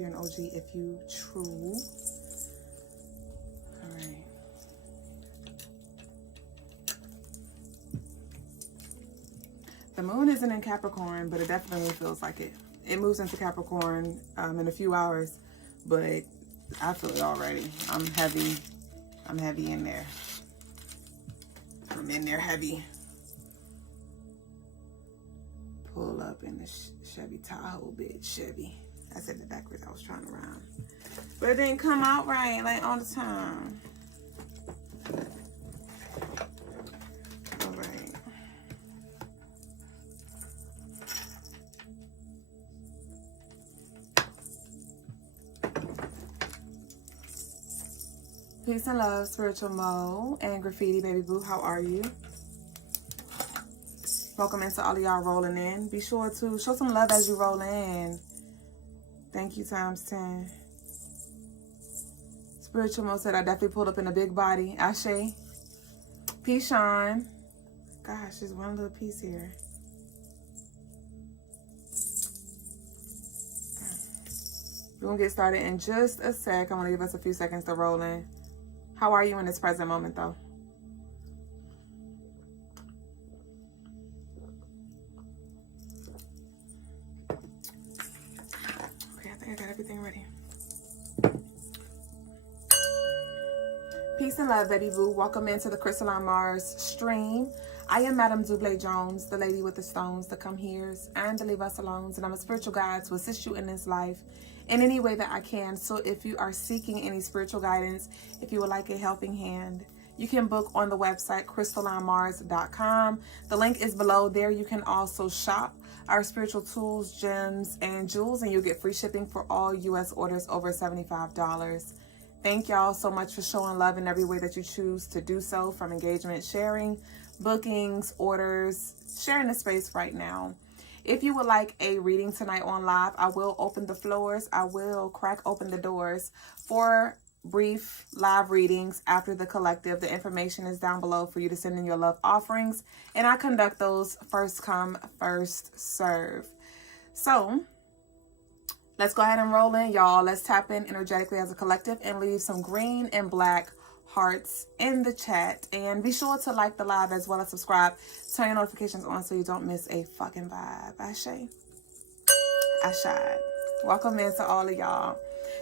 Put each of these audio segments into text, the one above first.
you're an OG, if you true. All right. The moon isn't in Capricorn, but it definitely feels like it. It moves into Capricorn in a few hours, but I feel it already. I'm heavy in there. I'm in there heavy. Pull up in the Chevy Tahoe, bitch. Chevy. I said it backwards. I was trying to rhyme. But it didn't come out right, like all the time. All right. Peace and love, Spiritual Mo and Graffiti Baby Boo. How are you? Welcome into all of y'all rolling in. Be sure to show some love as you roll in. Thank you times 10. Spiritual Mo said, I definitely pulled up in a big body. Ashe. Peace, Sean. Gosh, there's one little piece here. We're going to get started in just a sec. I'm going to give us a few seconds to roll in. How are you in this present moment, though? Okay, I think I got everything ready. Peace and love, baby boo. Welcome into the Crystaline Mars stream. I am Madame Double Jones, the lady with the stones, the come heres and the leave us alone. And I'm a spiritual guide to assist you in this life in any way that I can. So if you are seeking any spiritual guidance, if you would like a helping hand, you can book on the website crystalinmars.com. The link is below there. You can also shop our spiritual tools, gems, and jewels, and you'll get free shipping for all U.S. orders over $75. Thank y'all so much for showing love in every way that you choose to do so, from engagement, sharing, bookings, orders, sharing the space right now. If you would like a reading tonight on live, I will open the floors. I will crack open the doors for brief live readings after the collective. The information is down below for you to send in your love offerings, and I conduct those first come, first serve. So let's go ahead and roll in, y'all. Let's tap in energetically as a collective and leave some green and black hearts in the chat. And be sure to like the live as well as subscribe. Turn your notifications on so you don't miss a fucking vibe. Ashe. Ashe. Welcome into all of y'all.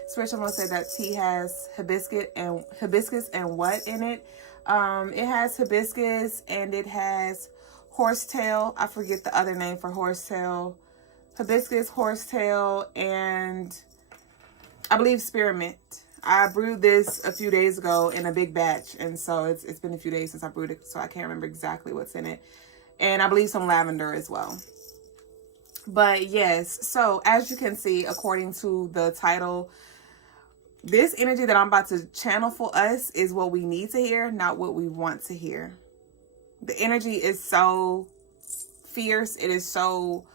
Spiritual Mo said that tea has hibiscus and what in it? It has hibiscus and it has horsetail. I forget the other name for horsetail. Hibiscus, horsetail, and I believe spearmint. I brewed this a few days ago in a big batch, and so it's been a few days since I brewed it, so I can't remember exactly what's in it. And I believe some lavender as well. But yes, so as you can see, according to the title, this energy that I'm about to channel for us is what we need to hear, not what we want to hear. The energy is so fierce. It is so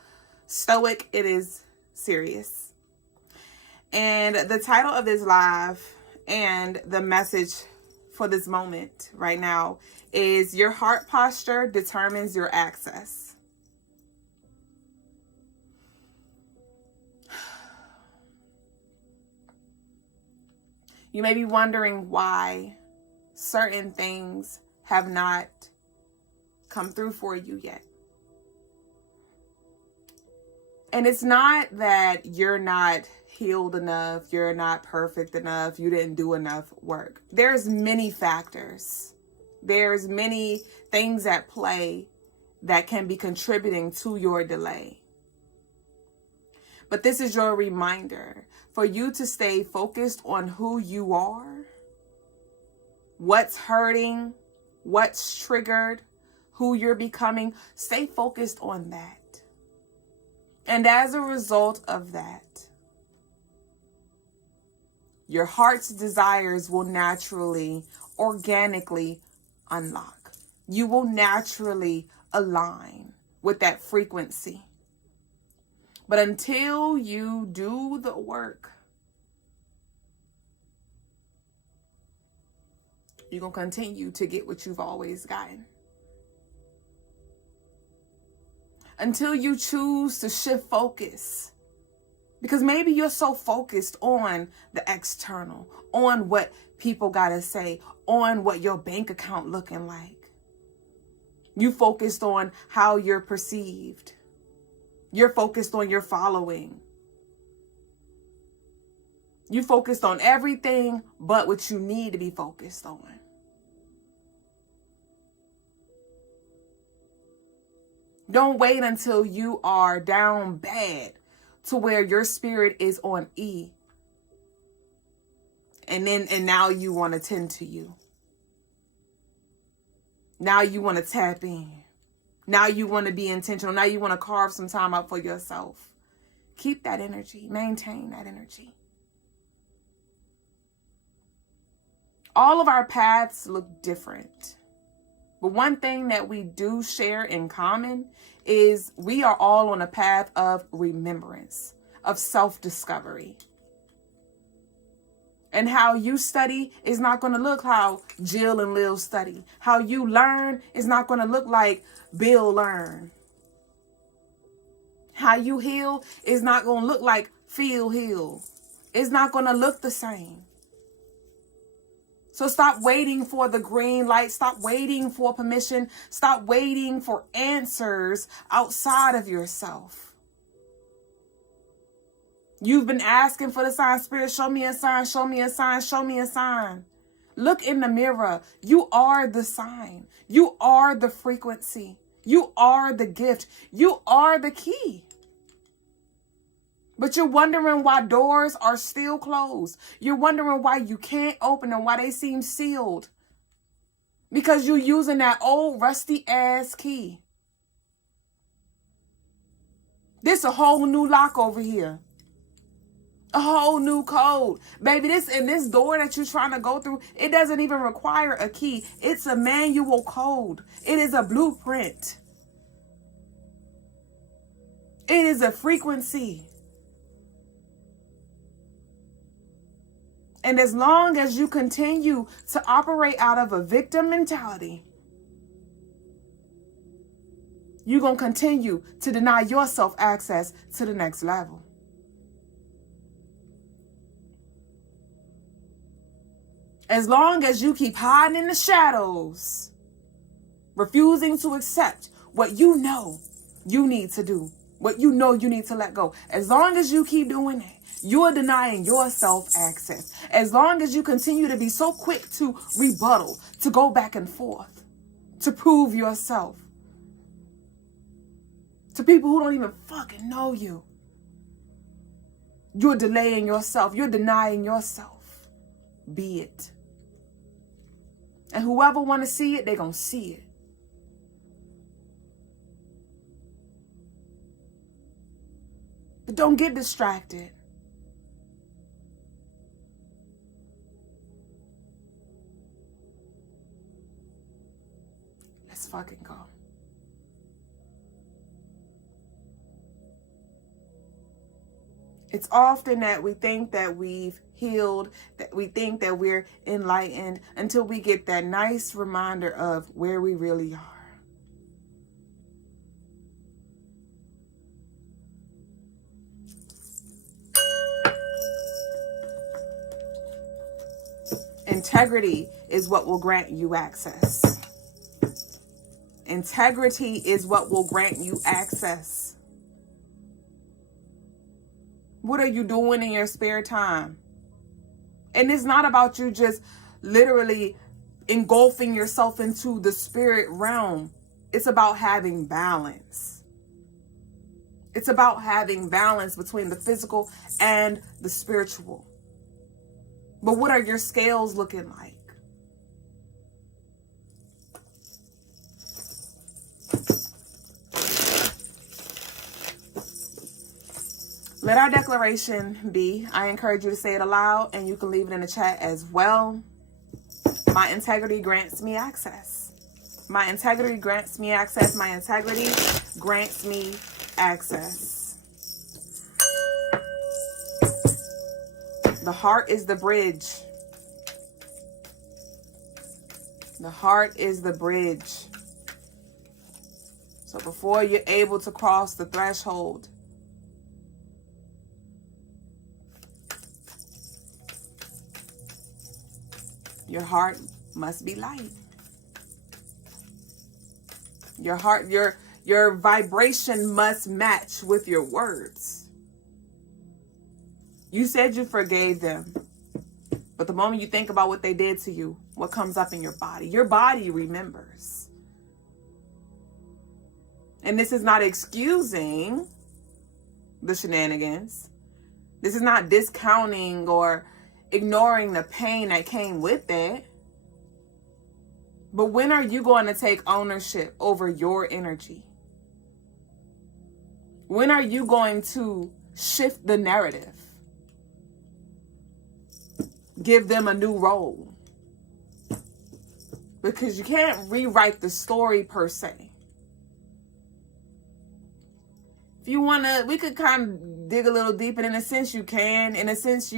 stoic. It is serious. And the title of this live and the message for this moment right now is your heart posture determines your access. You may be wondering why certain things have not come through for you yet. And it's not that you're not healed enough, you're not perfect enough, you didn't do enough work. There's many factors. There's many things at play that can be contributing to your delay. But this is your reminder for you to stay focused on who you are, what's hurting, what's triggered, who you're becoming. Stay focused on that. And as a result of that, your heart's desires will naturally, organically unlock. You will naturally align with that frequency. But until you do the work, you're going to continue to get what you've always gotten. Until you choose to shift focus, Because maybe you're so focused on the external, on what people gotta say, on what your bank account looking like. You focused on how you're perceived. You're focused on your following. You focused on everything but what you need to be focused on. Don't wait until you are down bad to where your spirit is on E. And now you want to tend to you. Now you want to tap in. Now you want to be intentional. Now you want to carve some time out for yourself. Keep that energy. Maintain that energy. All of our paths look different. But one thing that we do share in common is we are all on a path of remembrance, of self-discovery. And how you study is not going to look how Jill and Lil study. How you learn is not going to look like Bill learn. How you heal is not going to look like Phil heal. It's not going to look the same. So stop waiting for the green light. Stop waiting for permission. Stop waiting for answers outside of yourself. You've been asking for the sign. Spirit, show me a sign, show me a sign, show me a sign. Look in the mirror. You are the sign. You are the frequency. You are the gift. You are the key. But you're wondering why doors are still closed. You're wondering why you can't open them, why they seem sealed. Because you're using that old rusty ass key. This a whole new lock over here. A whole new code. Baby, this door that you're trying to go through, it doesn't even require a key. It's a manual code. It is a blueprint. It is a frequency. And as long as you continue to operate out of a victim mentality, you're going to continue to deny yourself access to the next level. As long as you keep hiding in the shadows, refusing to accept what you know you need to do, what you know you need to let go. As long as you keep doing that, you're denying yourself access. As long as you continue to be so quick to rebuttal, to go back and forth, to prove yourself to people who don't even fucking know you, you're delaying yourself. You're denying yourself. Be it. And whoever want to see it, they're going to see it. But don't get distracted. Let's fucking go. It's often that we think that we've healed, that we think that we're enlightened until we get that nice reminder of where we really are. Integrity is what will grant you access. Integrity is what will grant you access. What are you doing in your spare time? And it's not about you just literally engulfing yourself into the spirit realm. It's about having balance. It's about having balance between the physical and the spiritual. But what are your scales looking like? Let our declaration be. I encourage you to say it aloud, and you can leave it in the chat as well. My integrity grants me access. My integrity grants me access. My integrity grants me access. The heart is the bridge. The heart is the bridge. So before you're able to cross the threshold, Your heart must be light. Your heart, your vibration must match with your words. You said you forgave them. But the moment you think about what they did to you, what comes up in your body remembers. And this is not excusing the shenanigans. This is not discounting or ignoring the pain that came with that. But when are you going to take ownership over your energy? When are you going to shift the narrative? Give them a new role. Because you can't rewrite the story per se. If you want to, we could kind of dig a little deeper. In a sense, you can. In a sense,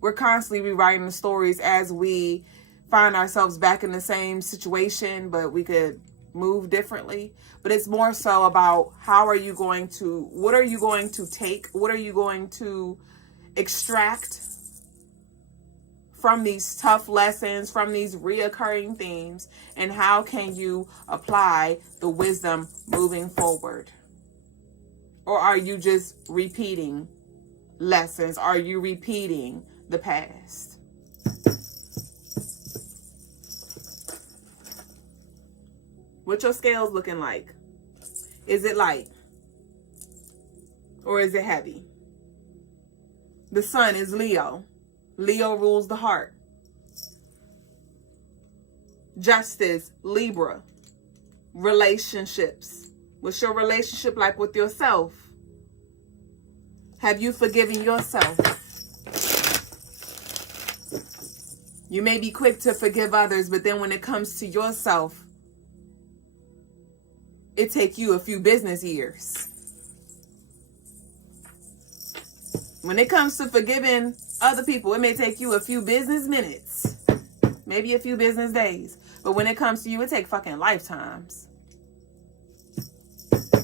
we're constantly rewriting the stories as we find ourselves back in the same situation, but we could move differently. But it's more so about what are you going to take? What are you going to extract from these tough lessons, from these reoccurring themes, and how can you apply the wisdom moving forward? Or are you just repeating lessons? Are you repeating the past? What your scales looking like? Is it light? Or is it heavy? The sun is Leo. Leo rules the heart. Justice, Libra. Relationships. What's your relationship like with yourself? Have you forgiven yourself? You may be quick to forgive others, but then when it comes to yourself, it takes you a few business years. When it comes to forgiving other people, it may take you a few business minutes, maybe a few business days. But when it comes to you, it takes fucking lifetimes.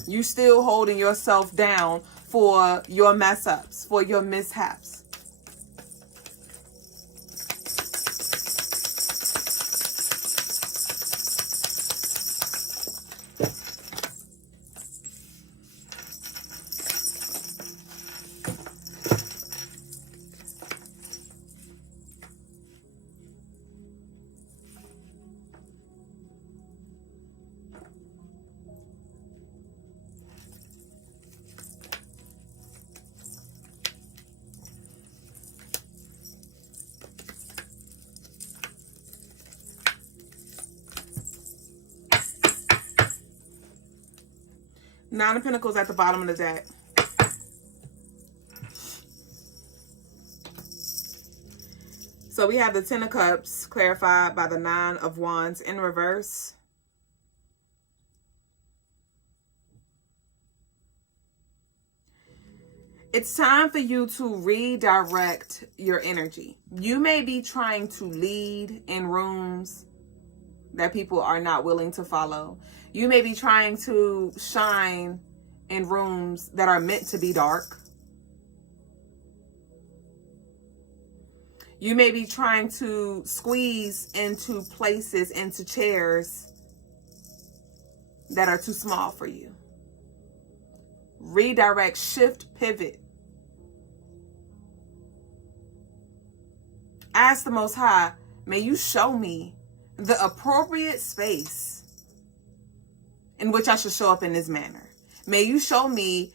You still holding yourself down for your mess ups, for your mishaps. Nine of Pentacles at the bottom of the deck. So we have the Ten of Cups clarified by the Nine of Wands in reverse. It's time for you to redirect your energy. You may be trying to lead in rooms that people are not willing to follow. You may be trying to shine in rooms that are meant to be dark. You may be trying to squeeze into places, into chairs that are too small for you. Redirect, shift, pivot. Ask the Most High, may you show me the appropriate space in which I should show up in this manner. May you show me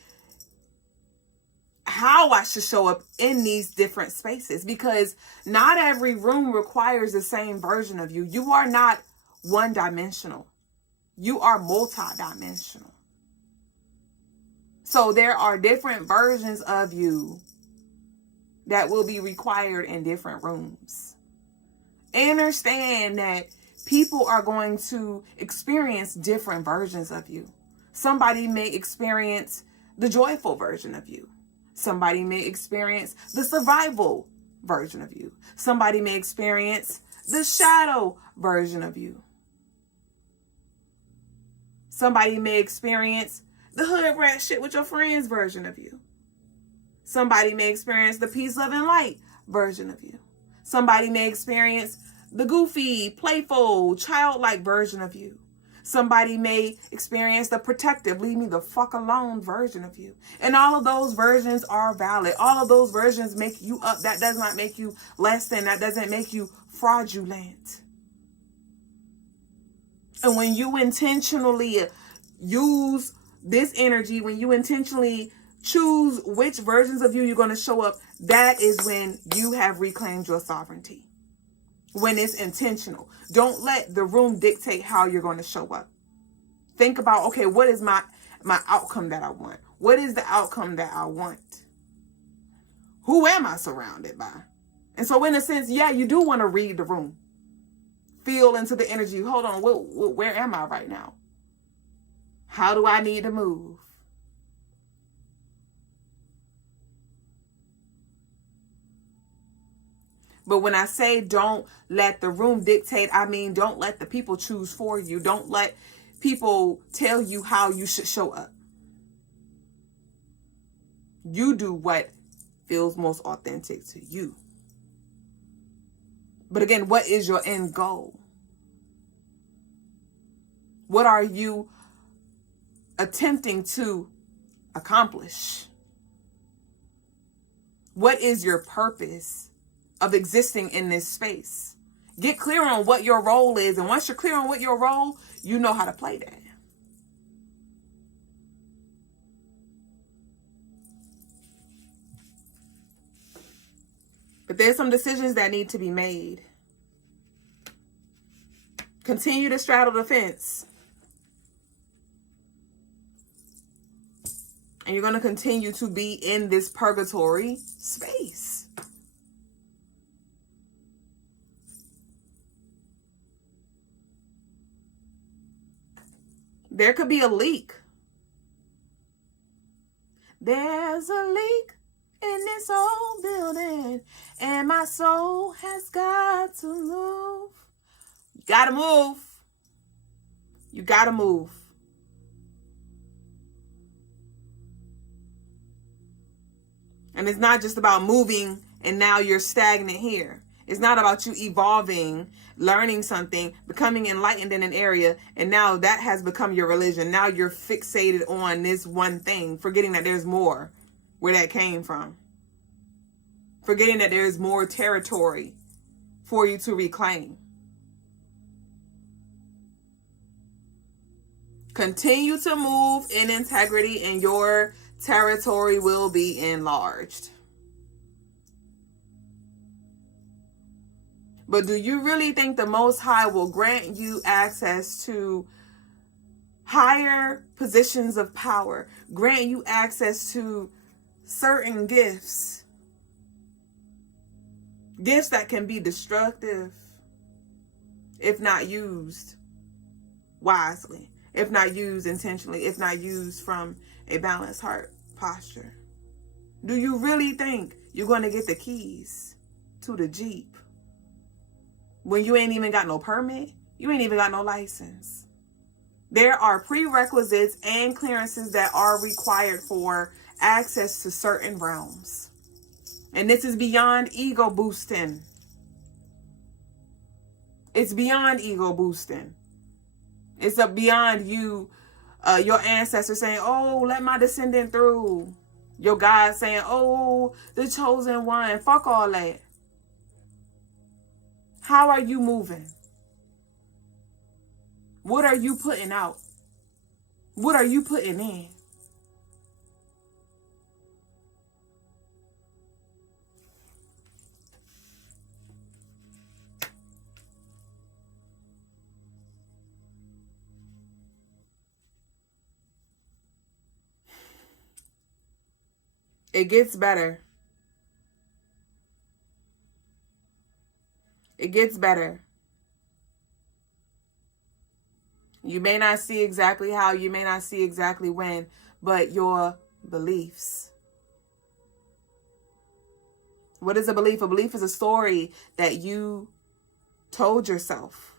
how I should show up in these different spaces, because not every room requires the same version of you. You are not one-dimensional. You are multi-dimensional. So there are different versions of you that will be required in different rooms. Understand that people are going to experience different versions of you. Somebody may experience the joyful version of you. Somebody may experience the survival version of you. Somebody may experience the shadow version of you. Somebody may experience the hood rat shit with your friends version of you. Somebody may experience the peace, love, and light version of you. Somebody may experience the goofy, playful, childlike version of you. Somebody may experience the protective, leave me the fuck alone version of you. And all of those versions are valid. All of those versions make you up. That does not make you less than. That doesn't make you fraudulent. And when you intentionally use this energy, when you intentionally choose which versions of you you're going to show up, that is when you have reclaimed your sovereignty. When it's intentional. Don't let the room dictate how you're going to show up. Think about, okay, what is my outcome that I want? What is the outcome that I want? Who am I surrounded by? And so in a sense, yeah, you do want to read the room. Feel into the energy. Hold on, where am I right now? How do I need to move? But when I say don't let the room dictate, I mean don't let the people choose for you. Don't let people tell you how you should show up. You do what feels most authentic to you. But again, what is your end goal? What are you attempting to accomplish? What is your purpose of existing in this space? Get clear on what your role is. And once you're clear on what your role, you know how to play that. But there's some decisions that need to be made. Continue to straddle the fence. And you're going to continue to be in this purgatory space. There could be a leak. There's a leak in this old building, and my soul has got to move. You gotta move. You gotta move. And it's not just about moving and now you're stagnant here. It's not about you evolving, learning something, becoming enlightened in an area, and now that has become your religion. Now you're fixated on this one thing, forgetting that there's more where that came from. Forgetting that there's more territory for you to reclaim. Continue to move in integrity and your territory will be enlarged. But do you really think the Most High will grant you access to higher positions of power, grant you access to certain gifts? Gifts that can be destructive if not used wisely, if not used intentionally, if not used from a balanced heart posture. Do you really think you're going to get the keys to the Jeep when you ain't even got no permit? You ain't even got no license. There are prerequisites and clearances that are required for access to certain realms. And this is beyond ego boosting. It's beyond ego boosting. It's beyond you, your ancestors saying, oh, let my descendant through. Your God saying, oh, the chosen one. Fuck all that. How are you moving? What are you putting out? What are you putting in? It gets better. It gets better. You may not see exactly how, you may not see exactly when, but your beliefs. What is a belief? A belief is a story that you told yourself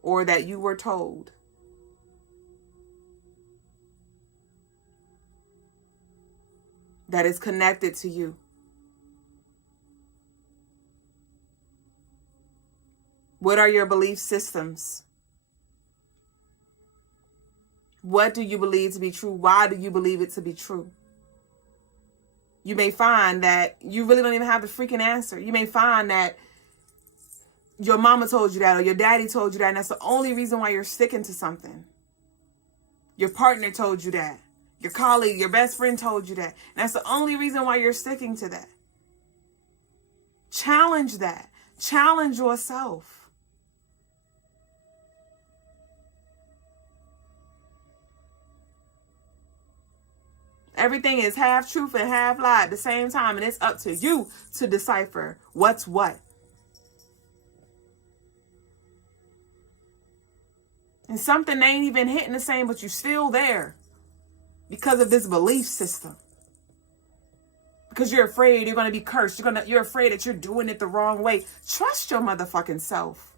or that you were told. That is connected to you. What are your belief systems? What do you believe to be true? Why do you believe it to be true? You may find that you really don't even have the freaking answer. You may find that your mama told you that or your daddy told you that, and that's the only reason why you're sticking to something. Your partner told you that. Your colleague, your best friend told you that. And that's the only reason why you're sticking to that. Challenge that. Challenge yourself. Everything is half truth and half lie at the same time, and it's up to you to decipher what's what. And something ain't even hitting the same, but you're still there because of this belief system. Because you're afraid you're going to be cursed. You're afraid that you're doing it the wrong way. Trust your motherfucking self.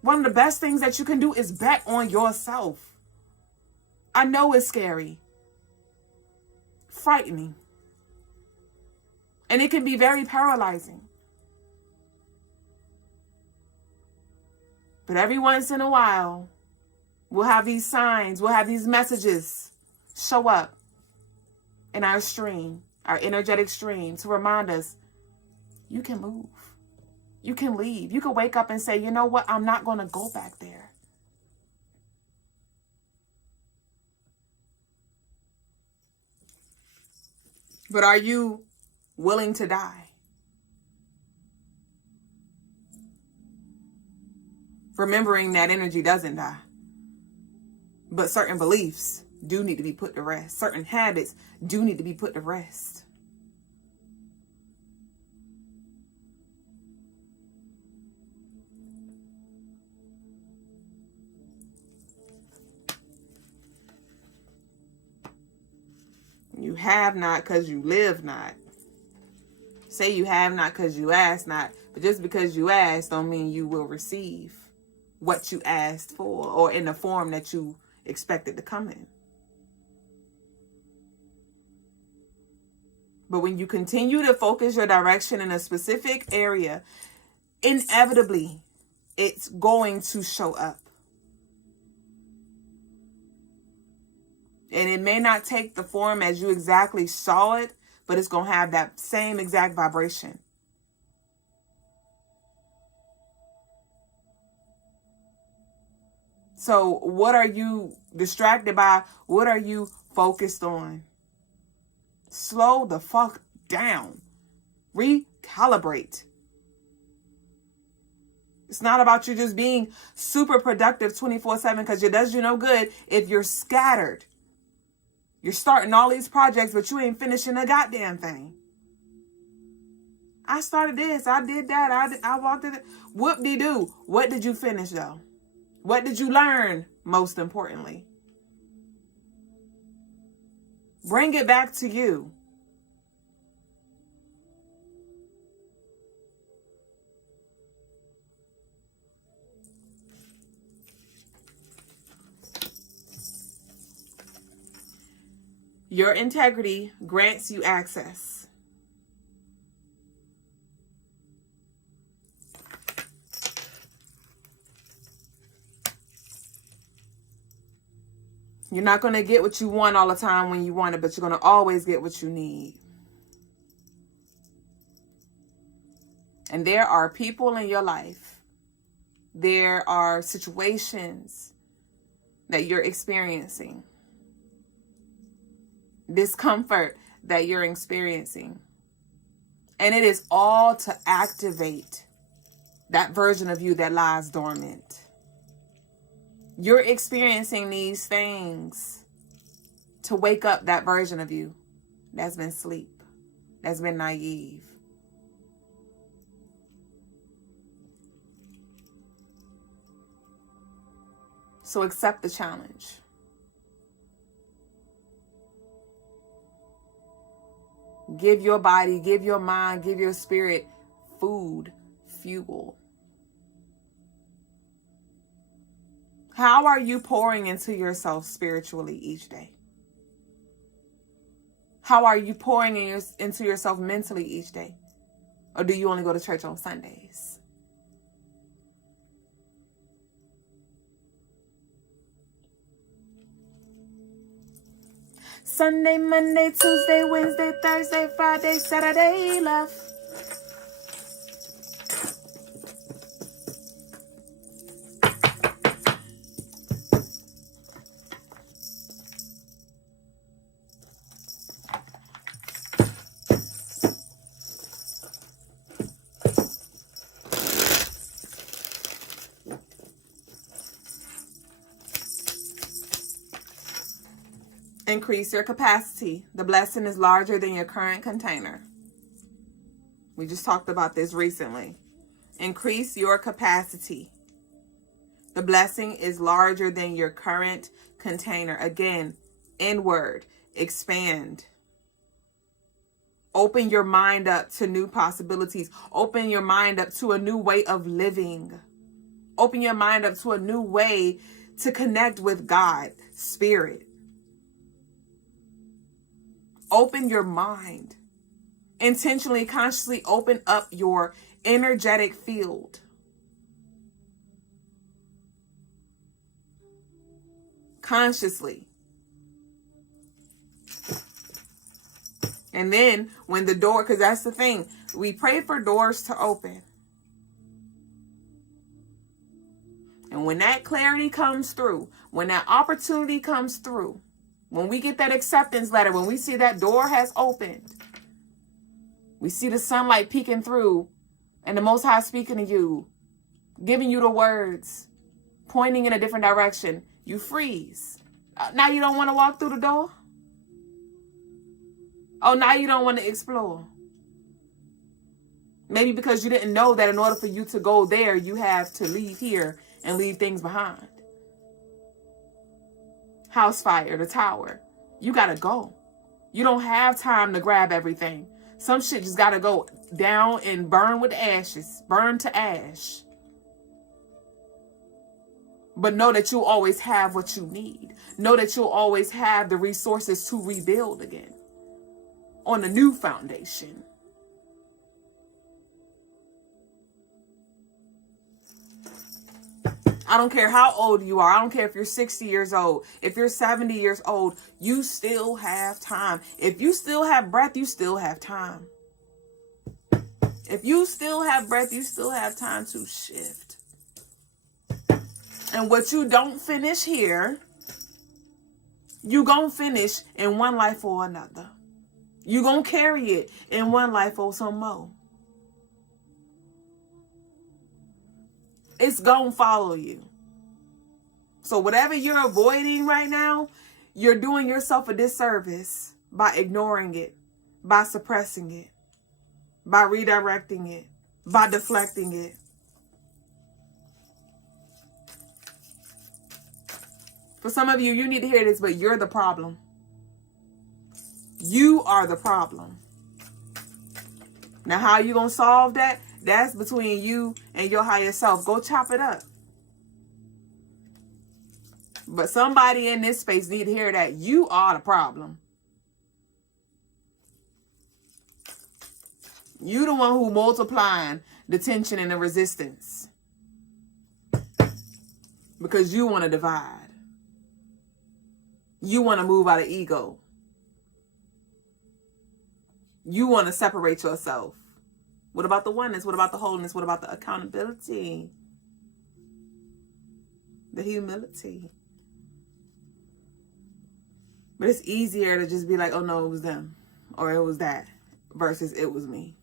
One of the best things that you can do is bet on yourself. I know it's scary. Frightening. And it can be very paralyzing. But every once in a while, we'll have these signs, we'll have these messages show up in our stream, our energetic stream, to remind us, you can move. You can leave. You can wake up and say, you know what? I'm not going to go back there. But are you willing to die? Remembering that energy doesn't die. But certain beliefs do need to be put to rest. Certain habits do need to be put to rest. You have not because you live not. Say you have not because you ask not. But just because you ask don't mean you will receive what you asked for or in the form that you expected to come in. But when you continue to focus your direction in a specific area, inevitably it's going to show up. And it may not take the form as you exactly saw it, but it's going to have that same exact vibration. So what are you distracted by? What are you focused on? Slow the fuck down. Recalibrate. It's not about you just being super productive 24/7 because it does you no good if you're scattered. You're starting all these projects, but you ain't finishing a goddamn thing. I started this. I did that. I walked it. Whoop-de-doo. What did you finish, though? What did you learn, most importantly? Bring it back to you. Your integrity grants you access. You're not going to get what you want all the time when you want it, but you're going to always get what you need. And there are people in your life, there are situations that you're experiencing, discomfort that you're experiencing. And it is all to activate that version of you that lies dormant. You're experiencing these things to wake up that version of you that's been asleep, that's been naive. So accept the challenge. Give your body, give your mind, give your spirit food, fuel. How are you pouring into yourself spiritually each day? How are you pouring into yourself mentally each day? Or do you only go to church on Sundays? Sunday, Monday, Tuesday, Wednesday, Thursday, Friday, Saturday, love. Increase your capacity. The blessing is larger than your current container. We just talked about this recently. Increase your capacity. The blessing is larger than your current container. Again, inward, expand. Open your mind up to new possibilities. Open your mind up to a new way of living. Open your mind up to a new way to connect with God, Spirit. Open your mind. Intentionally, consciously open up your energetic field. Consciously. And then when the door, because that's the thing, we pray for doors to open. And when that clarity comes through, when that opportunity comes through, when we get that acceptance letter, when we see that door has opened, we see the sunlight peeking through and the Most High speaking to you, giving you the words, pointing in a different direction, you freeze. Now you don't want to walk through the door? Oh, now you don't want to explore. Maybe because you didn't know that in order for you to go there, you have to leave here and leave things behind. House fire, the tower. You gotta go. You don't have time to grab everything. Some shit just gotta go down and burn with the ashes. Burn to ash. But know that you'll always have what you need. Know that you'll always have the resources to rebuild again. On a new foundation. I don't care how old you are. I don't care if you're 60 years old. If you're 70 years old, you still have time. If you still have breath, you still have time. If you still have breath, you still have time to shift. And what you don't finish here, you gonna finish in one life or another. You gonna carry it in one life or some more. It's gonna follow you. So whatever you're avoiding right now, you're doing yourself a disservice by ignoring it, by suppressing it, by redirecting it, by deflecting it. For some of you, you need to hear this, but you're the problem. You are the problem. Now, how are you going to solve that? That's between you and your higher self. Go chop it up. But somebody in this space need to hear that you are the problem. You the one who multiplying the tension and the resistance. Because you want to divide. You want to move out of ego. You want to separate yourself. What about the oneness? What about the wholeness? What about the accountability? The humility? But it's easier to just be like, oh no, it was them. Or it was that. Versus it was me.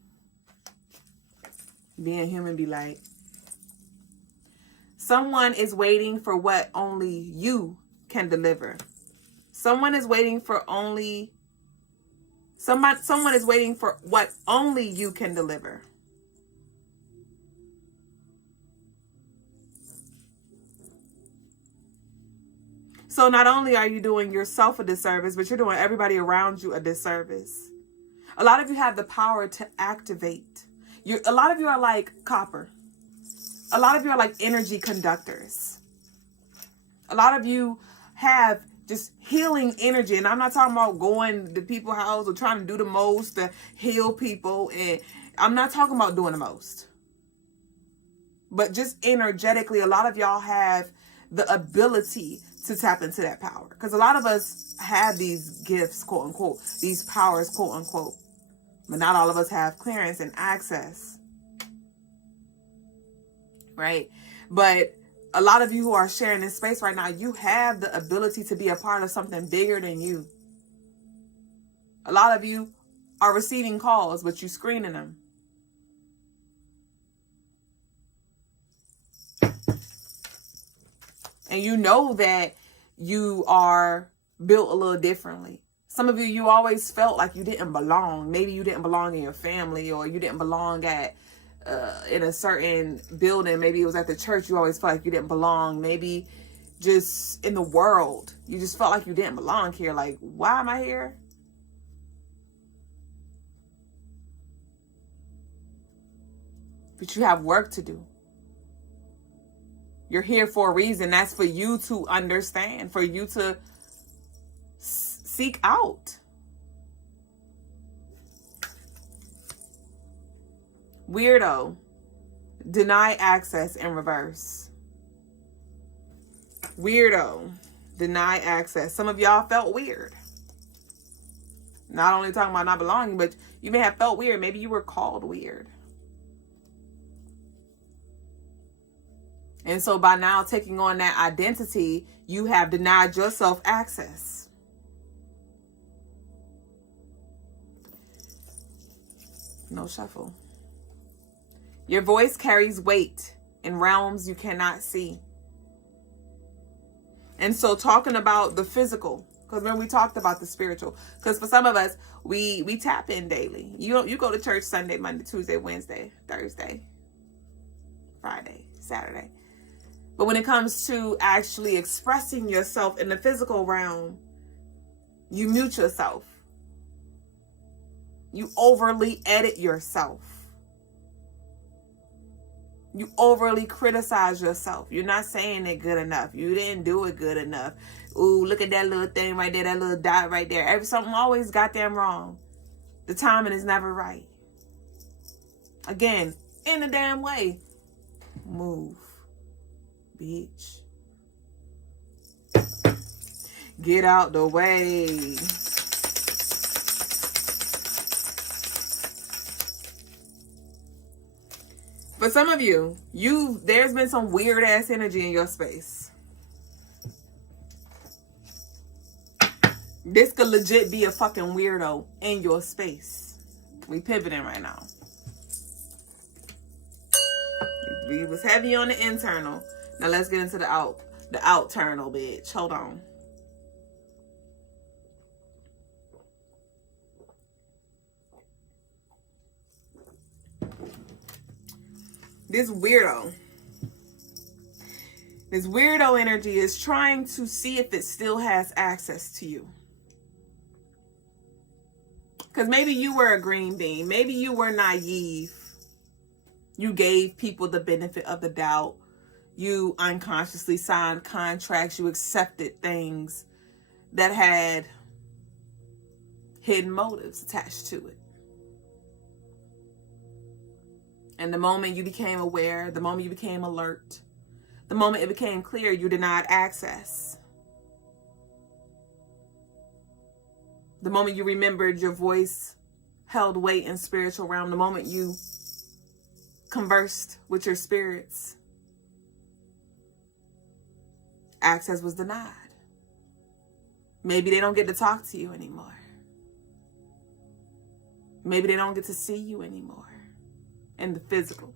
Being human be like, someone is waiting for what only you can deliver. Someone is waiting for only... Someone is waiting for what only you can deliver. So not only are you doing yourself a disservice, but you're doing everybody around you a disservice. A lot of you have the power to activate. A lot of you are like copper. A lot of you are like energy conductors. A lot of you have just healing energy. And I'm not talking about going to people's house or trying to do the most to heal people. And I'm not talking about doing the most. But just energetically, a lot of y'all have the ability to tap into that power. Because a lot of us have these gifts, quote unquote, these powers, quote unquote, but not all of us have clearance and access, right? But a lot of you who are sharing this space right now, you have the ability to be a part of something bigger than you. A lot of you are receiving calls, but you screening them. And you know that you are built a little differently. Some of you, you always felt like you didn't belong. Maybe you didn't belong in your family, or you didn't belong at in a certain building. Maybe it was at the church. You always felt like you didn't belong. Maybe just in the world, you just felt like you didn't belong here. Like, why am I here? But you have work to do. You're here for a reason. That's for you to understand, for you to seek out. Weirdo. Deny access in reverse. Weirdo. Deny access. Some of y'all felt weird. Not only talking about not belonging, but you may have felt weird. Maybe you were called weird. And so by now taking on that identity, you have denied yourself access. No shuffle. Your voice carries weight in realms you cannot see. And so talking about the physical, because remember we talked about the spiritual, because for some of us, we tap in daily. You go to church Sunday, Monday, Tuesday, Wednesday, Thursday, Friday, Saturday. But when it comes to actually expressing yourself in the physical realm, you mute yourself. You overly edit yourself. You overly criticize yourself. You're not saying it good enough. You didn't do it good enough. Ooh, look at that little thing right there, that little dot right there. Something always goddamn wrong. The timing is never right. Again, in a damn way. Move. Bitch. Get out the way. For some of you, there's been some weird ass energy in your space. This could legit be a fucking weirdo in your space. We pivoting right now. We was heavy on the internal. Now let's get into the outternal, bitch. Hold on. This weirdo energy is trying to see if it still has access to you. Because maybe you were a green bean. Maybe you were naive. You gave people the benefit of the doubt. You unconsciously signed contracts. You accepted things that had hidden motives attached to it. And the moment you became aware, the moment you became alert, the moment it became clear, you denied access. The moment you remembered your voice held weight in spiritual realm, the moment you conversed with your spirits, access was denied. Maybe they don't get to talk to you anymore. Maybe they don't get to see you anymore in the physical.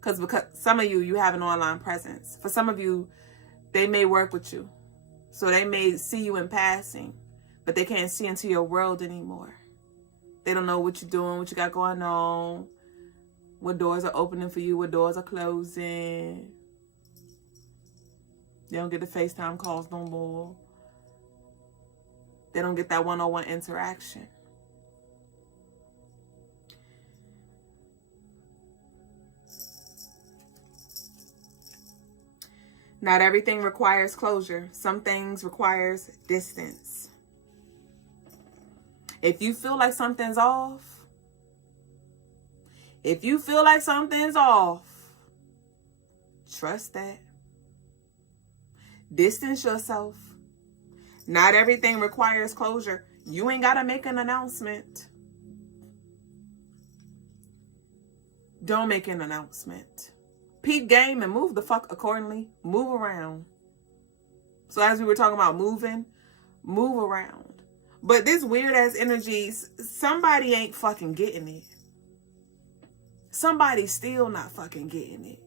Because some of you have an online presence. For some of you, they may work with you. So they may see you in passing, but they can't see into your world anymore. They don't know what you're doing, what you got going on, what doors are opening for you, what doors are closing. They don't get the FaceTime calls no more. They don't get that one-on-one interaction. Not everything requires closure. Some things requires distance. If you feel like something's off, trust that. Distance yourself. Not everything requires closure. You ain't got to make an announcement. Don't make an announcement. Peep game and move the fuck accordingly. Move around. So as we were talking about moving, move around. But this weird ass energy, somebody ain't fucking getting it. Somebody's still not fucking getting it.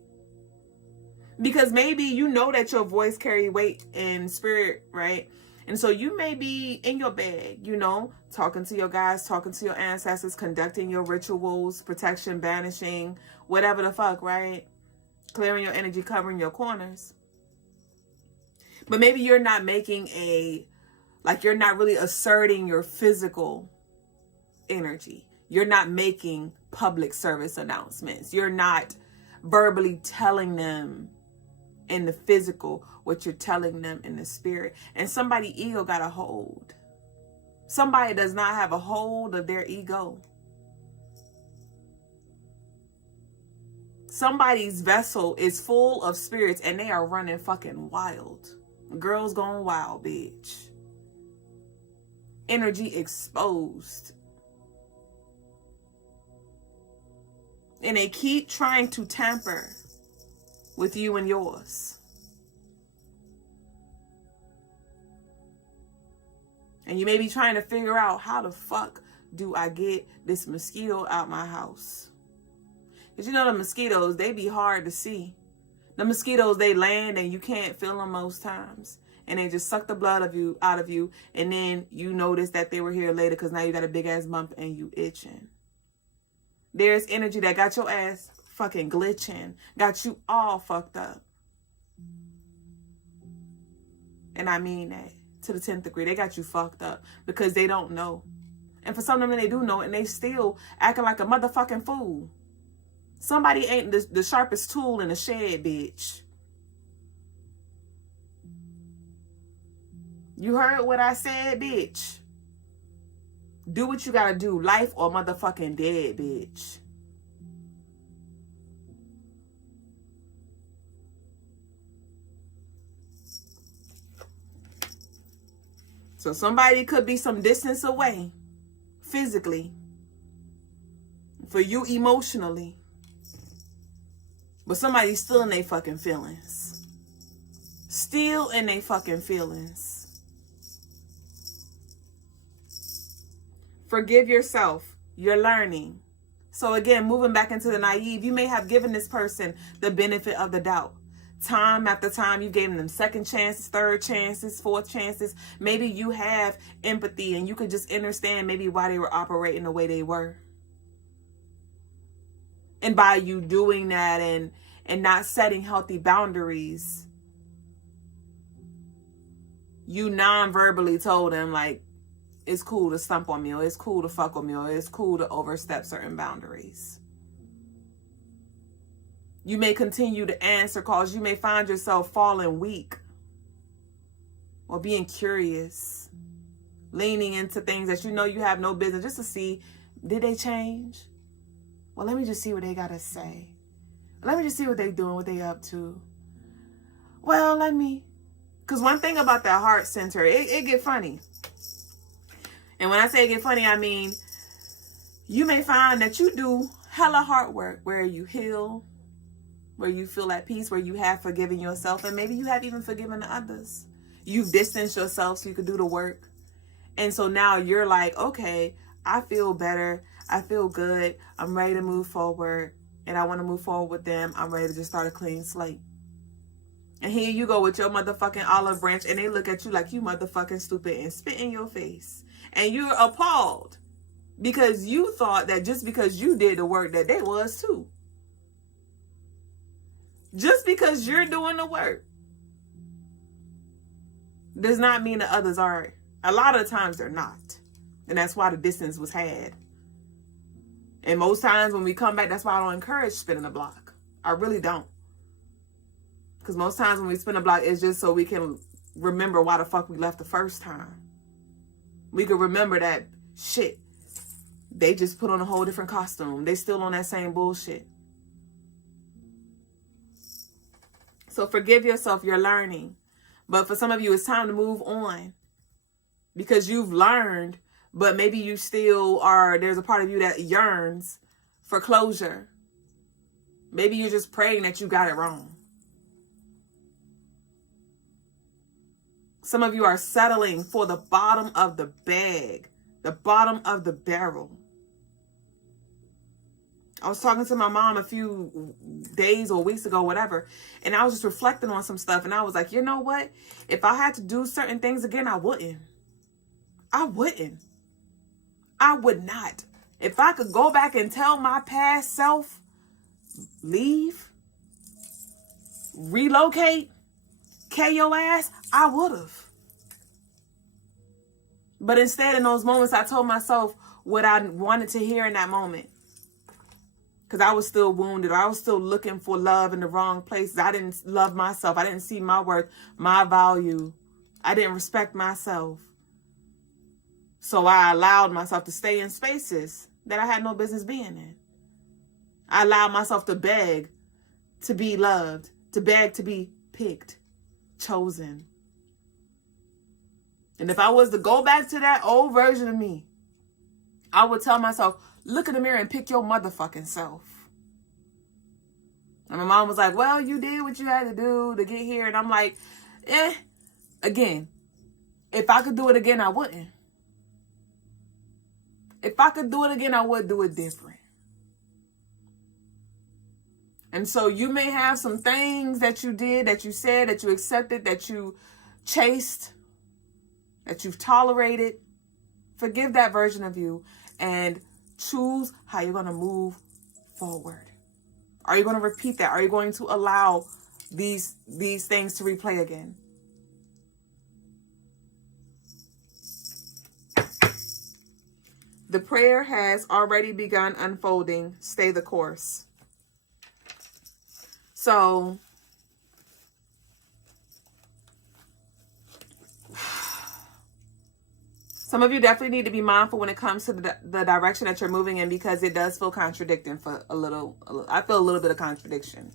Because maybe you know that your voice carry weight in spirit, right? And so you may be in your bed, you know, talking to your guys, talking to your ancestors, conducting your rituals, protection, banishing, whatever the fuck, right? Clearing your energy, covering your corners. But maybe you're not making you're not really asserting your physical energy. You're not making public service announcements. You're not verbally telling them in the physical what you're telling them in the spirit. And somebody's ego got a hold. Somebody does not have a hold of their ego. Somebody's vessel is full of spirits and they are running fucking wild. Girls gone wild, bitch. Energy exposed. And they keep trying to tamper with you and yours. And you may be trying to figure out, how the fuck do I get this mosquito out my house? Because you know the mosquitoes, they be hard to see. The mosquitoes, they land and you can't feel them most times. And they just suck the blood out of you. And then you notice that they were here later because now you got a big ass bump and you itching. There's energy that got your ass fucking glitching. Got you all fucked up. And I mean that to the 10th degree. They got you fucked up because they don't know. And for some of them, they do know it and they still acting like a motherfucking fool. Somebody ain't the sharpest tool in the shed, bitch. You heard what I said, bitch. Do what you gotta do. Life or motherfucking dead, bitch. So somebody could be some distance away, physically. For you, emotionally. But somebody's still in their fucking feelings. Still in their fucking feelings. Forgive yourself. You're learning. So again, moving back into the naive, you may have given this person the benefit of the doubt. Time after time, you gave them second chances, third chances, fourth chances. Maybe you have empathy and you could just understand maybe why they were operating the way they were. And by you doing that and not setting healthy boundaries, you non-verbally told them, like, it's cool to stump on me, or it's cool to fuck with me, or it's cool to overstep certain boundaries. You may continue to answer calls. You may find yourself falling weak or being curious, leaning into things that you know you have no business, just to see, did they change? Well, let me just see what they got to say. Let me just see what they doing, what they up to. Well, because one thing about that heart center, it get funny. And when I say get funny, I mean, you may find that you do hella heart work where you heal, where you feel at peace, where you have forgiven yourself, and maybe you have even forgiven others. You've distanced yourself so you could do the work. And so now you're like, okay, I feel better. I feel good. I'm ready to move forward. And I want to move forward with them. I'm ready to just start a clean slate. And here you go with your motherfucking olive branch, and they look at you like you motherfucking stupid and spit in your face. And you're appalled because you thought that just because you did the work that they was too. Just because you're doing the work does not mean that others are. A lot of the times they're not. And that's why the distance was had. And most times when we come back, that's why I don't encourage spinning the block. I really don't. Because most times when we spin a block, it's just so we can remember why the fuck we left the first time. We could remember that shit. They just put on a whole different costume. They still on that same bullshit. So forgive yourself. You're learning. But for some of you, it's time to move on because you've learned, but maybe you still are, there's a part of you that yearns for closure. Maybe you're just praying that you got it wrong. Some of you are settling for the bottom of the bag, the bottom of the barrel. I was talking to my mom a few days or weeks ago, whatever, and I was just reflecting on some stuff, and I was like, you know what? If I had to do certain things again, I wouldn't. I wouldn't. I would not. If I could go back and tell my past self, leave, relocate, K your ass, I would have. But instead, in those moments, I told myself what I wanted to hear in that moment. Because I was still wounded. I was still looking for love in the wrong places. I didn't love myself. I didn't see my worth, my value. I didn't respect myself. So I allowed myself to stay in spaces that I had no business being in. I allowed myself to beg to be loved, to beg to be picked, chosen. And if I was to go back to that old version of me, I would tell myself, look in the mirror and pick your motherfucking self. And my mom was like, well, you did what you had to do to get here. And I'm like, again, if I could do it again, I wouldn't. If I could do it again, I would do it different. And so you may have some things that you did, that you said, that you accepted, that you chased, that you've tolerated. Forgive that version of you and choose how you're going to move forward. Are you going to repeat that? Are you going to allow these things to replay again? The prayer has already begun unfolding. Stay the course. So, some of you definitely need to be mindful when it comes to the direction that you're moving in, because it does feel contradicting for a little. I feel a little bit of contradiction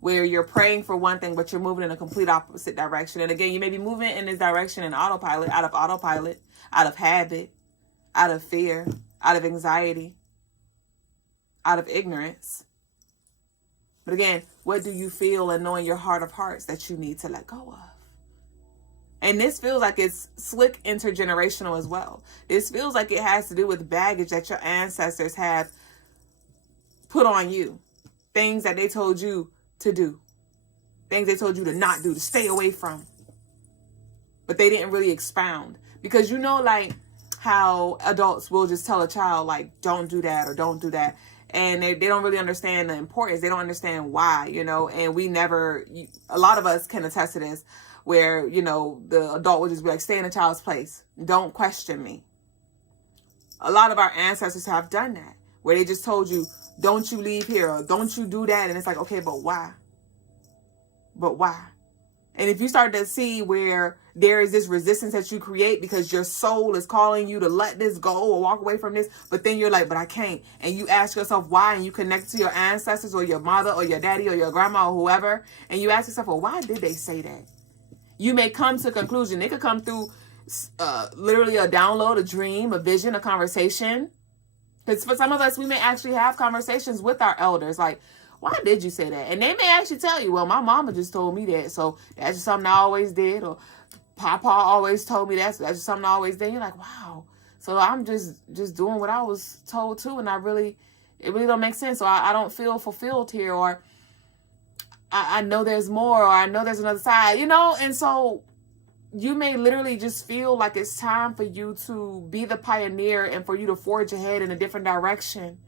where you're praying for one thing, but you're moving in a complete opposite direction. And again, you may be moving in this direction in autopilot, out of habit, out of fear, out of anxiety, out of ignorance. But again, what do you feel and know in your heart of hearts that you need to let go of? And this feels like it's slick intergenerational as well. This feels like it has to do with baggage that your ancestors have put on you. Things that they told you to do. Things they told you to not do, to stay away from. But they didn't really expound. Because you know, like how adults will just tell a child, like, don't do that or don't do that. And they don't really understand the importance. They don't understand why, you know. And we never, a lot of us can attest to this, where, you know, the adult would just be like, stay in a child's place. Don't question me. A lot of our ancestors have done that, where they just told you, don't you leave here, or don't you do that. And it's like, okay, but why? But why? And if you start to see where there is this resistance that you create because your soul is calling you to let this go or walk away from this, but then you're like, but I can't. And you ask yourself why, and you connect to your ancestors or your mother or your daddy or your grandma or whoever, and you ask yourself, well, why did they say that? You may come to a conclusion. It could come through literally a download, a dream, a vision, a conversation. Because for some of us, we may actually have conversations with our elders, like, why did you say that? And they may actually tell you, well, my mama just told me that, so that's just something I always did. Or Papa always told me that, so that's just something I always did. You're like, wow. So I'm just doing what I was told to, and it really don't make sense. So I don't feel fulfilled here, or I know there's more, or I know there's another side, you know? And so you may literally just feel like it's time for you to be the pioneer and for you to forge ahead in a different direction.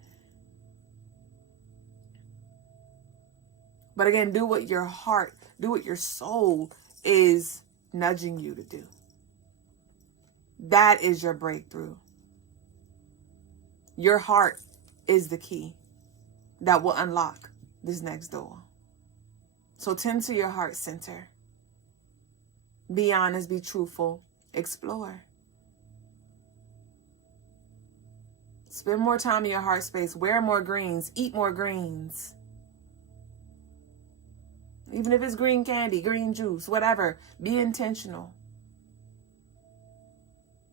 But again, do what your heart, do what your soul is nudging you to do. That is your breakthrough. Your heart is the key that will unlock this next door. So tend to your heart center. Be honest, be truthful, explore. Spend more time in your heart space, wear more greens, eat more greens. Even if it's green candy, green juice, whatever. Be intentional.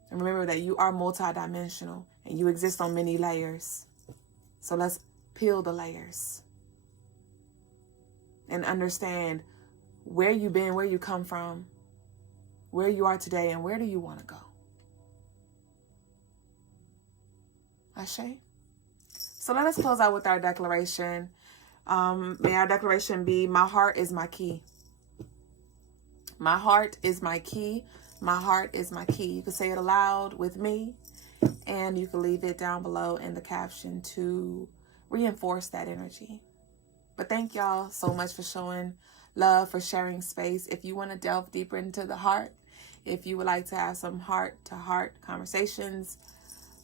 And remember that you are multidimensional and you exist on many layers. So let's peel the layers and understand where you've been, where you come from, where you are today, and where do you want to go. Ashe? So let us close out with our declaration. May our declaration be, my heart is my key. My heart is my key. My heart is my key. You can say it aloud with me, and you can leave it down below in the caption to reinforce that energy. But thank y'all so much for showing love, for sharing space. If you want to delve deeper into the heart, if you would like to have some heart-to-heart conversations,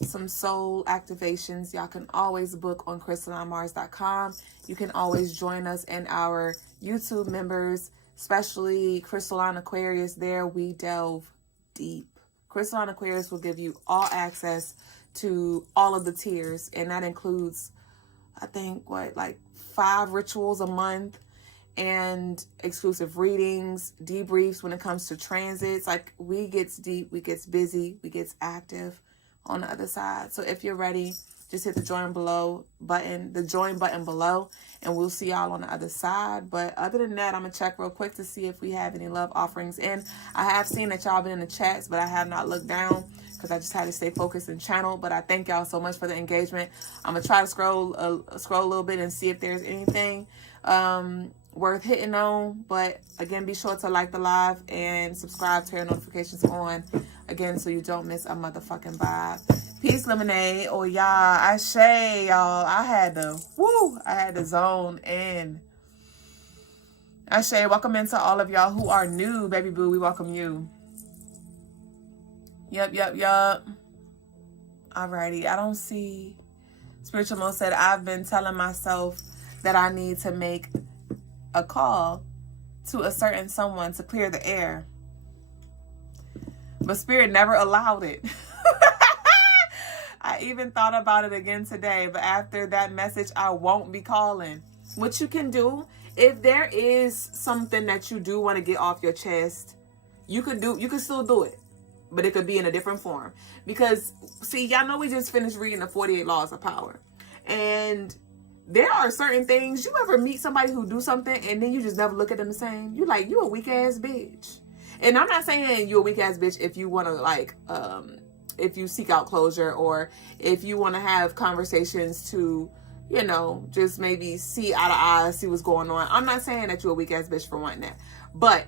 some soul activations, y'all can always book on CrystalineMars.com. You can always join us in our YouTube members, especially Crystaline Aquarius. There we delve deep. Crystaline Aquarius will give you all access to all of the tiers, and that includes, I think, like 5 rituals a month and exclusive readings, debriefs when it comes to transits. Like, we gets deep, we gets busy, we gets active on the other side. So if you're ready, just hit the join below button, the join button below, and we'll see y'all on the other side. But other than that, I'm gonna check real quick to see if we have any love offerings in. I have seen that y'all been in the chats, but I have not looked down because I just had to stay focused and channeled. But I thank y'all so much for the engagement. I'm gonna try to scroll a little bit and see if there's anything worth hitting on. But again, be sure to like the live and subscribe, turn notifications on again so you don't miss a motherfucking vibe. Peace, lemonade. Oh yeah, I say y'all, I had to zone in. I say welcome into all of y'all who are new, baby boo. We welcome you. Yup. Alrighty, I don't see. Spiritual Mo said, I've been telling myself that I need to make a call to a certain someone to clear the air, but Spirit never allowed it. I even thought about it again today, but after that message, I won't be calling. What you can do, if there is something that you do want to get off your chest, you can still do it, but it could be in a different form. Because see, y'all know we just finished reading the 48 Laws of Power, and there are certain things. You ever meet somebody who do something and then you just never look at them the same? You like, you a weak ass bitch. And I'm not saying you a weak ass bitch if you want to like, if you seek out closure, or if you want to have conversations to, you know, just maybe see eye to eye, see what's going on. I'm not saying that you're a weak ass bitch for wanting that. But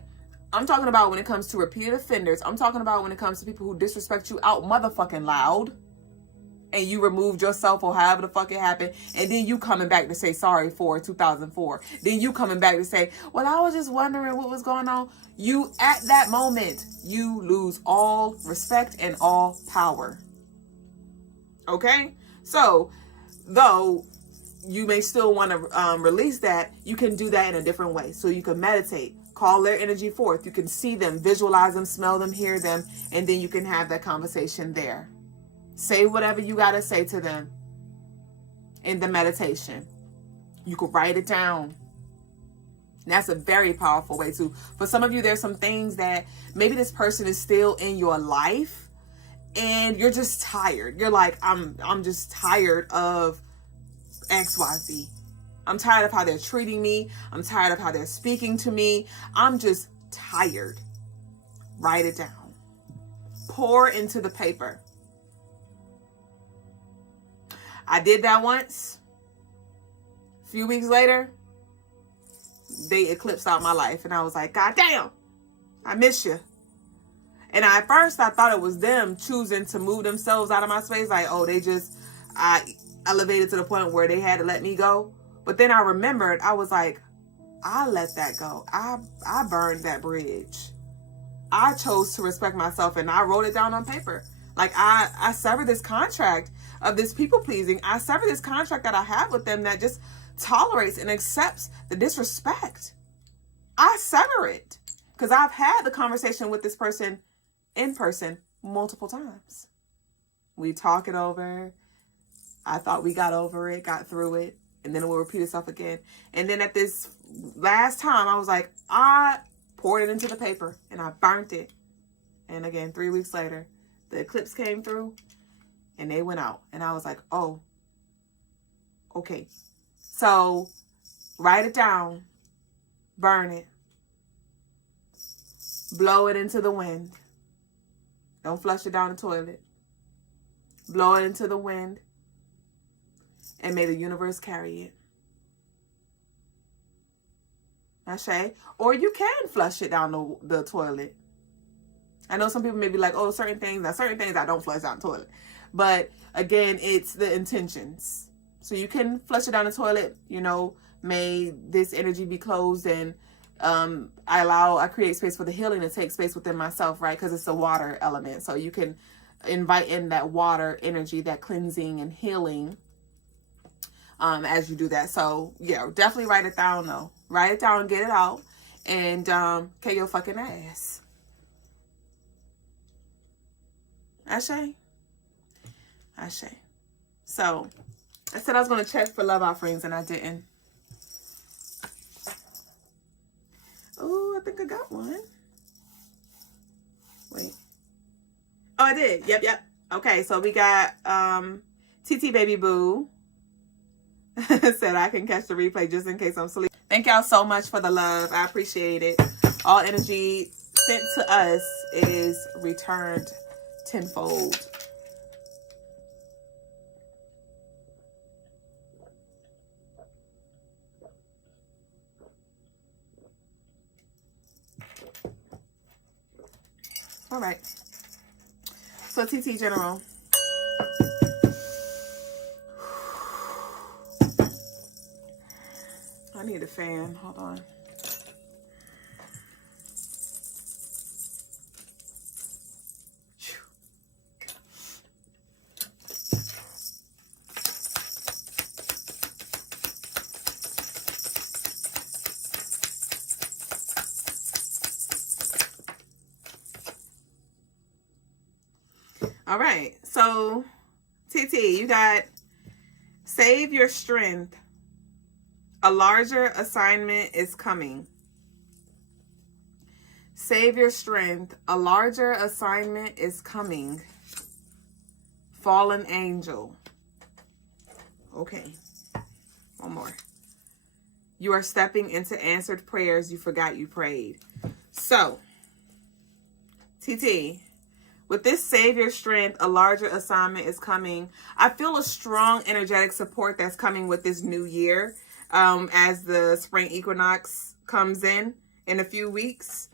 I'm talking about when it comes to repeated offenders. I'm talking about when it comes to people who disrespect you out motherfucking loud, and you removed yourself or however the fuck it happened, and then you coming back to say sorry for 2004. Then you coming back to say, well, I was just wondering what was going on. You, at that moment, you lose all respect and all power. Okay? So, though you may still want to release that, you can do that in a different way. So you can meditate, call their energy forth. You can see them, visualize them, smell them, hear them, and then you can have that conversation there. Say whatever you got to say to them in the meditation. You could write it down. And that's a very powerful way too. For some of you, there's some things that maybe this person is still in your life and you're just tired. You're like, I'm just tired of XYZ. I'm tired of how they're treating me. I'm tired of how they're speaking to me. I'm just tired. Write it down. Pour into the paper. I did that once. A few weeks later, they eclipsed out my life. And I was like, God damn, I miss you. And at first, I thought it was them choosing to move themselves out of my space. Like, oh, I elevated to the point where they had to let me go. But then I remembered, I was like, I let that go. I burned that bridge. I chose to respect myself, and I wrote it down on paper. Like, I severed this contract of this people pleasing. I sever this contract that I have with them that just tolerates and accepts the disrespect. I sever it because I've had the conversation with this person in person multiple times. We talk it over. I thought we got over it, got through it, and then it will repeat itself again. And then at this last time, I was like, I poured it into the paper and I burnt it. And again, 3 weeks later, the eclipse came through and they went out. And I was like, oh, okay. So write it down, burn it, blow it into the wind. Don't flush it down the toilet. Blow it into the wind, and may the universe carry it. Ashe. Or you can flush it down the toilet. I know some people may be like, oh, certain things I don't flush down the toilet. But again, it's the intentions. So you can flush it down the toilet, you know, may this energy be closed, and I create space for the healing to take space within myself, right? Because it's a water element. So you can invite in that water energy, that cleansing and healing as you do that. So yeah, definitely write it down though. Write it down, get it out, and kick your fucking ass. Ashe. So I said I was going to check for love offerings and I didn't. Oh, I think I got one. Wait. Oh, I did. Yep. Okay, so we got TT Baby Boo said I can catch the replay just in case I'm asleep. Thank y'all so much for the love. I appreciate it. All energy sent to us is returned tenfold. All right. So TT General. I need a fan. Hold on. All right, so TT, you got save your strength. A larger assignment is coming. Save your strength. A larger assignment is coming. Fallen angel. Okay, one more. You are stepping into answered prayers you forgot you prayed. So, TT, with this save your strength, a larger assignment is coming. I feel a strong energetic support that's coming with this new year as the spring equinox comes in a few weeks.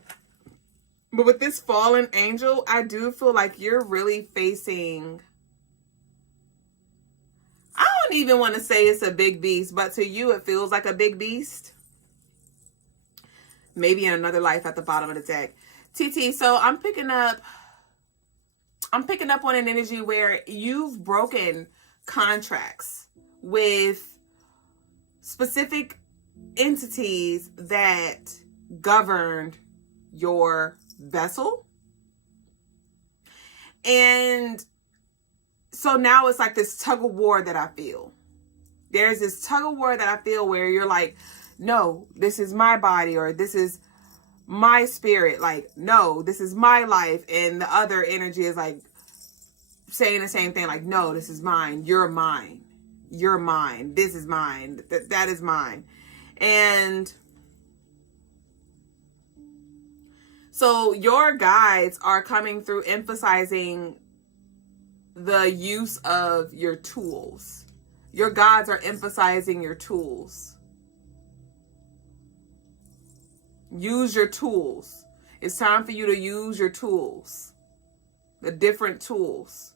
But with this fallen angel, I do feel like you're really facing, I don't even want to say it's a big beast, but to you it feels like a big beast. Maybe in another life at the bottom of the deck. TT, so I'm picking up on an energy where you've broken contracts with specific entities that governed your vessel. And so now it's like this tug of war that I feel. There's this tug of war that I feel where you're like, no, this is my body, or this is my spirit. Like, no, this is my life. And the other energy is like saying the same thing. Like, no, this is mine. You're mine. You're mine. This is mine. That is mine. And so your guides are coming through emphasizing the use of your tools. Your guides are emphasizing your tools. Use your tools. It's time for you to use your tools. The different tools.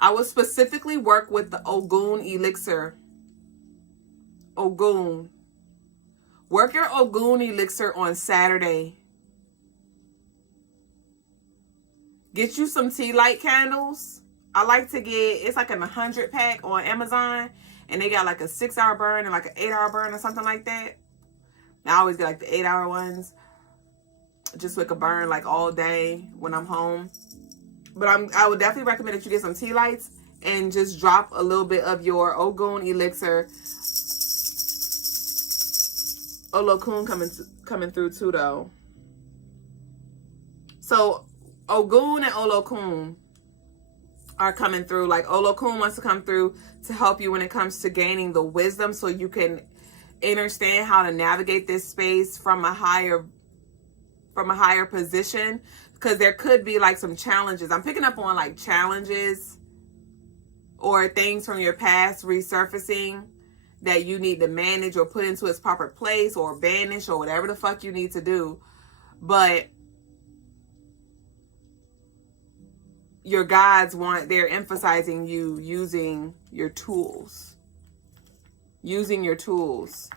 I would specifically work with the Ogun elixir. Ogun. Work your Ogun elixir on Saturday. Get you some tea light candles. I like to get, it's like an 100 pack on Amazon. And they got like a 6-hour burn and like an 8-hour burn or something like that. I always get like the 8-hour ones. Just so it could burn like all day when I'm home. But I would definitely recommend that you get some tea lights and just drop a little bit of your Ogun elixir. Olokun coming through too, though. So Ogun and Olokun are coming through. Like Olokun wants to come through to help you when it comes to gaining the wisdom, so you can understand how to navigate this space from a higher position, because there could be like some challenges. I'm picking up on like challenges or things from your past resurfacing that you need to manage or put into its proper place or banish or whatever the fuck you need to do. But your guides they're emphasizing you using your tools. Using your tools.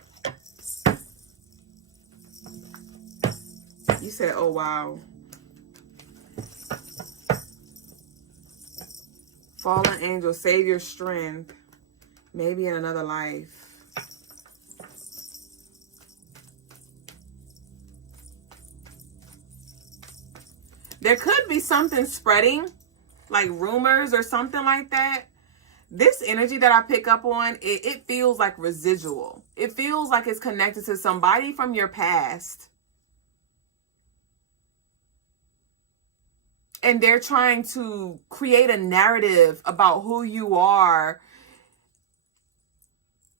You said, oh, wow. Fallen angel, save your strength. Maybe in another life. There could be something spreading, like rumors or something like that. This energy that I pick up on, it feels like residual. It feels like it's connected to somebody from your past. And they're trying to create a narrative about who you are.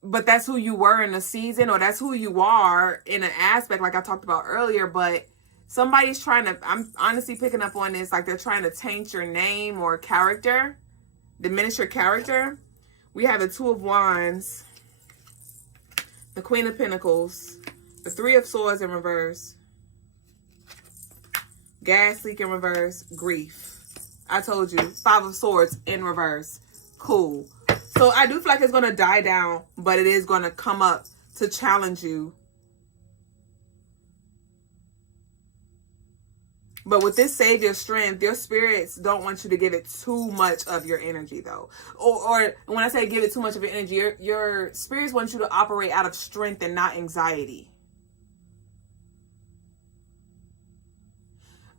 But that's who you were in a season, or that's who you are in an aspect like I talked about earlier. But somebody's trying to, I'm honestly picking up on this, like they're trying to taint your name or character, diminish your character. We have the Two of Wands, the Queen of Pentacles, the Three of Swords in reverse, gas leak in reverse, grief. I told you, Five of Swords in reverse. Cool. So I do feel like it's going to die down, but it is going to come up to challenge you. But with this save your strength, your spirits don't want you to give it too much of your energy, though. Or when I say give it too much of your energy, your spirits want you to operate out of strength and not anxiety.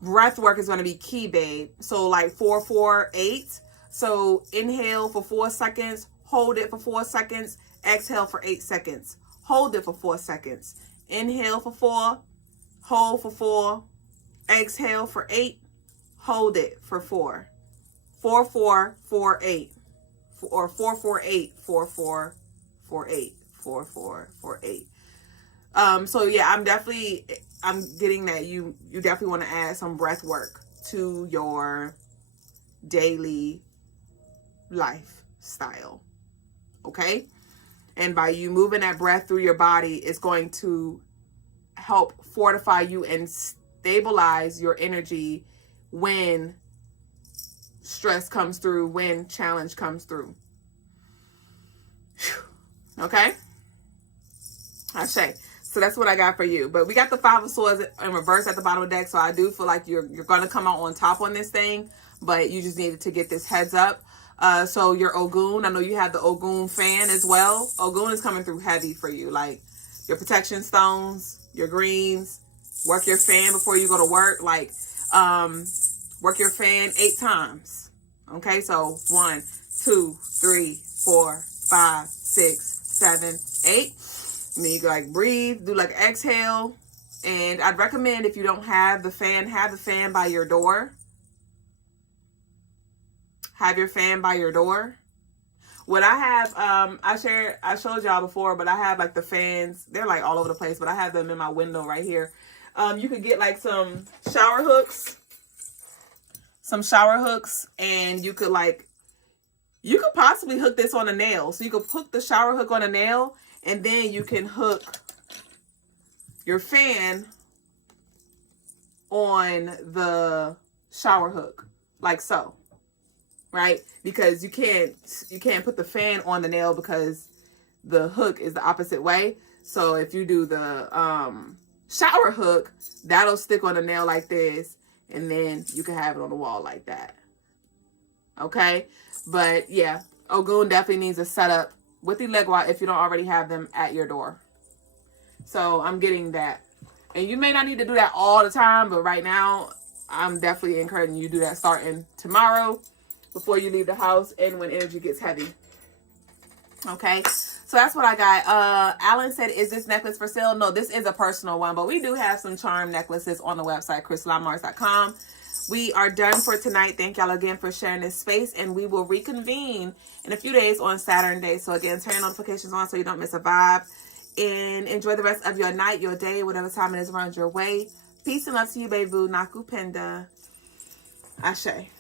Breath work is going to be key, babe. So like 4, 4, 8. So inhale for 4 seconds, hold it for 4 seconds, exhale for 8 seconds. Hold it for 4 seconds. Inhale for 4, hold for 4, exhale for 8, hold it for 4. 4, 4, 4, 8. Or 4, 4, 8, 4, 4, 4, 8. 4, 4, 4, 8. So yeah, I'm getting that you definitely want to add some breath work to your daily lifestyle. Okay? And by you moving that breath through your body, it's going to help fortify you and stabilize your energy when stress comes through, when challenge comes through. Okay? I say. So that's what I got for you. But we got the Five of Swords in reverse at the bottom of the deck. So I do feel like you're going to come out on top on this thing. But you just needed to get this heads up. So your Ogun, I know you have the Ogun fan as well. Ogun is coming through heavy for you. Like your protection stones, your greens. Work your fan before you go to work. Like work your fan 8 times. Okay, so 1, 2, 3, 4, 5, 6, 7, 8. And then you like breathe, do like exhale. And I'd recommend, if you don't have the fan by your door. Have your fan by your door. What I have, I showed y'all before, but I have like the fans. They're like all over the place, but I have them in my window right here. You could get like some shower hooks. And you could possibly hook this on a nail. So you could hook the shower hook on a nail, and then you can hook your fan on the shower hook, like so, right? Because you can't put the fan on the nail because the hook is the opposite way. So if you do the shower hook, that'll stick on the nail like this, and then you can have it on the wall like that. Okay? But yeah, Ogun definitely needs a setup with the Legua if you don't already have them at your door. So I'm getting that. And you may not need to do that all the time, but right now I'm definitely encouraging you to do that starting tomorrow. before you leave the house and when energy gets heavy. Okay, so that's what I got. Alan said, is this necklace for sale? No, this is a personal one, but we do have some charm necklaces on the website, CrystalineMars.com. We are done for tonight. Thank y'all again for sharing this space, and we will reconvene in a few days on Saturn Day. So again, turn your notifications on so you don't miss a vibe, and enjoy the rest of your night, your day, whatever time it is around your way. Peace and love to you, baby boo. Nakupenda. Ashe.